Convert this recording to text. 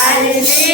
I need